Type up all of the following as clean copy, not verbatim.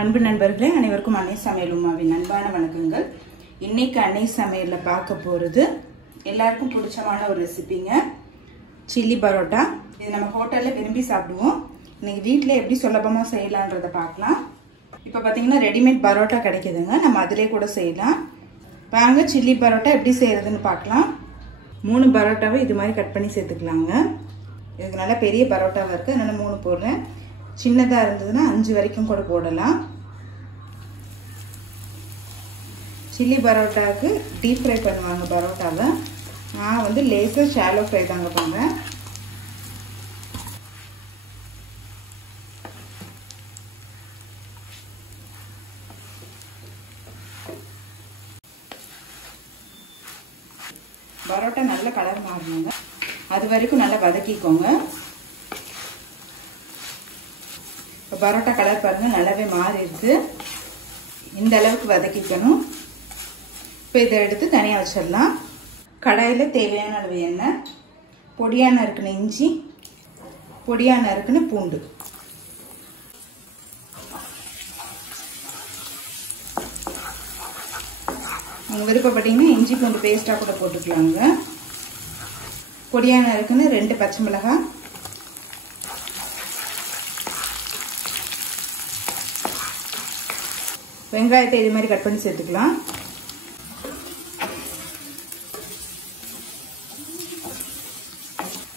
அன்பு நண்பர்களே அனைவருக்கும் அன்னை சமையல் உமாவின் அன்பான வணக்கங்கள். இன்னைக்கு அன்னை சமையல்ல பார்க்க போறது எல்லாருக்கும் பிடிச்சமான ஒரு ரெசிபிங்க, சில்லி பரோட்டா. இது நம்ம ஹோட்டல்ல விரும்பி சாப்பிடுவோம். இன்னைக்கு வீட்ல எப்படி சுலபமா செய்யலாம்ன்றத பார்க்கலாம். இப்போ பாத்தீங்கன்னா ரெடிமேட் பரோட்டா கிடைக்குதுங்க, நம்ம அதிலே கூட செய்யலாம். வாங்க சில்லி பரோட்டா எப்படி செய்யறதுன்னு பார்க்கலாம். 3 பரோட்டாவை இது மாதிரி கட் பண்ணி சேர்த்துக்கலாங்க. இதுக்கு நல்லா பெரிய பரோட்டாவா இருக்கு, அதனால 3 போடுறேன். சின்னதா இருந்ததுன்னா 5 வரைக்கும் கூட போடலாம். சில்லி பரோட்டாவுக்கு டீப் ஃப்ரை பண்ணுவாங்க பரோட்டாவை. நான் வந்து லேசர் ஷாலோ ஃப்ரை தாங்க பண்ணுறேன். பரோட்டா நல்ல கலர் மாறணுங்க, அது வரைக்கும் நல்லா வதக்கிக்கோங்க. பரோட்டா கலர் பாருங்க நல்லாவே மாறி இருக்கு. இந்த அளவுக்கு வதக்கிக்கணும். இப்போ இதை எடுத்து தனியாக வச்சிடலாம். கடாயில் தேவையான அளவு எண்ணெய், பொடியான நறுக்குன இஞ்சி, பொடியான நறுக்குன பூண்டு, நீங்கள் விருப்பப்பட்டீங்கன்னா இஞ்சி பூண்டு பேஸ்ட்டாக கூட போட்டுக்கலாங்க. பொடியான நறுக்குன 2 பச்சை மிளகாய், வெங்காயத்தை இது மாதிரி கட் பண்ணி சேர்த்துக்கலாம்.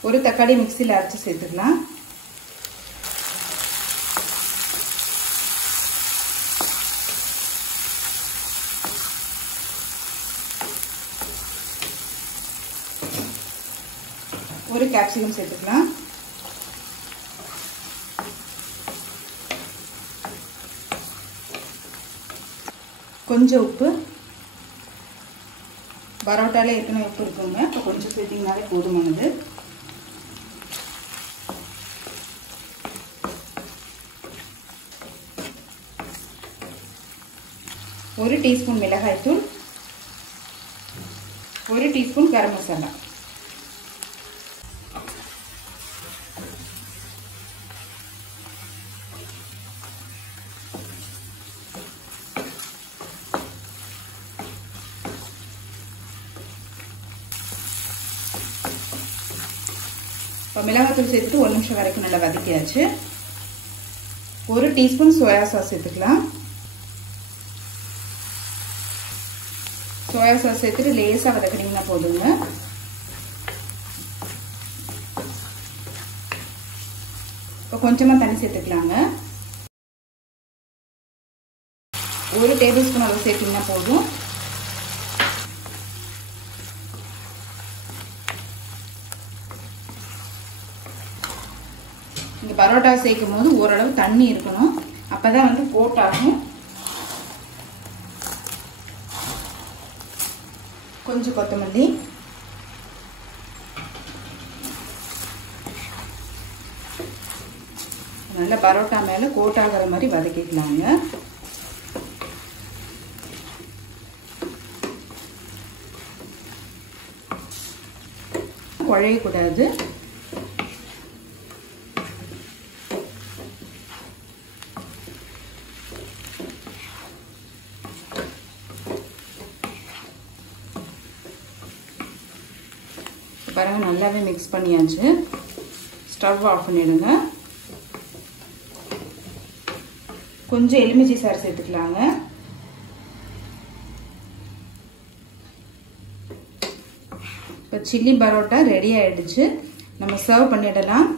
ஒரு தக்காளி மிக்சியில் அரைச்சி சேர்த்துக்கலாம். ஒரு கேப்சிகம் சேர்த்துக்கலாம். கொஞ்சம் உப்பு, பரோட்டாலே ஏற்கனவே உப்பு இருக்குங்க, இப்போ கொஞ்சம் சேர்த்திங்கனாலே போதுமானது. ஒரு டீஸ்பூன் மிளகாய்த்தூள், 1 டீஸ்பூன் கரம் மசாலா, மிளகாத்தூள் சேர்த்துட்டு 1 நிமிஷம் வரைக்கும் நல்லா வதக்கியாச்சு. 1 டீஸ்பூன் சோயா சாஸ் சேர்த்துக்கலாம். சோயா சாஸ் சேர்த்துட்டு லேசாக வதக்கினீங்கன்னா போதுங்க. இப்போ கொஞ்சமாக தண்ணி சேர்த்துக்கலாங்க. 1 டேபிள் ஸ்பூன் அளவு சேர்த்திங்கன்னா போதும். இந்த பரோட்டா சேர்க்கும் போது ஓரளவு தண்ணி இருக்கணும், அப்பதான் வந்து போட்டாகும். கொஞ்சம் கொத்தமல்லி, நல்ல பரோட்டா மேல கோட் ஆகிற மாதிரி வதக்கிக்கலாங்க. குழையக்கூடாது. பாருங்க நல்லாவே மிக்ஸ் பண்ணியாச்சு. ஸ்டவ் ஆஃப் பண்ணிடுங்க. கொஞ்சம் எலுமிச்சை சாறு சேர்த்துக்கலாங்க. இப்போ சில்லி பரோட்டா ரெடி ஆயிடுச்சு, நம்ம சர்வ் பண்ணிடலாம்.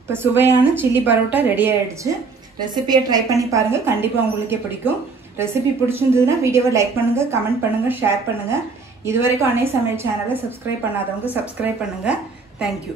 இப்போ சுவையான சில்லி பரோட்டா ரெடி ஆயிடுச்சு. ரெசிபியை ட்ரை பண்ணி பாருங்க, கண்டிப்பா உங்களுக்கே பிடிக்கும். ரெசிபி பிடிச்சிருந்ததுன்னா வீடியோவை லைக் பண்ணுங்க, கமெண்ட் பண்ணுங்க, ஷேர் பண்ணுங்க. இதுவரைக்கும் அன்னை சமையல் சேனலை சப்ஸ்கிரைப் பண்ணாதவங்க சப்ஸ்கிரைப் பண்ணுங்க. தேங்க்யூ.